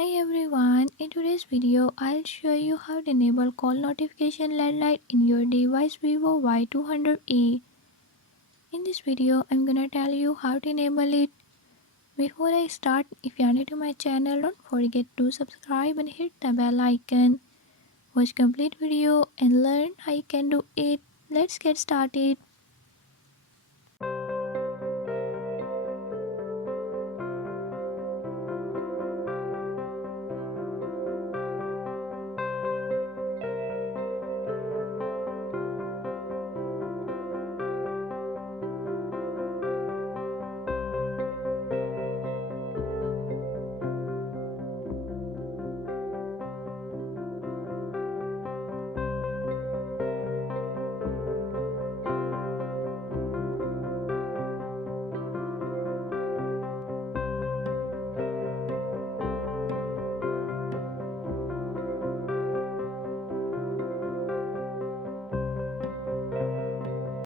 Hi everyone, in today's video I'll show you how to enable call notification LED light in your device Vivo Y200e. In this video I'm gonna tell you how to enable it. Before I start, if you are new to my channel, don't forget to subscribe and hit the bell icon. Watch complete video and learn how you can do it. Let's get started.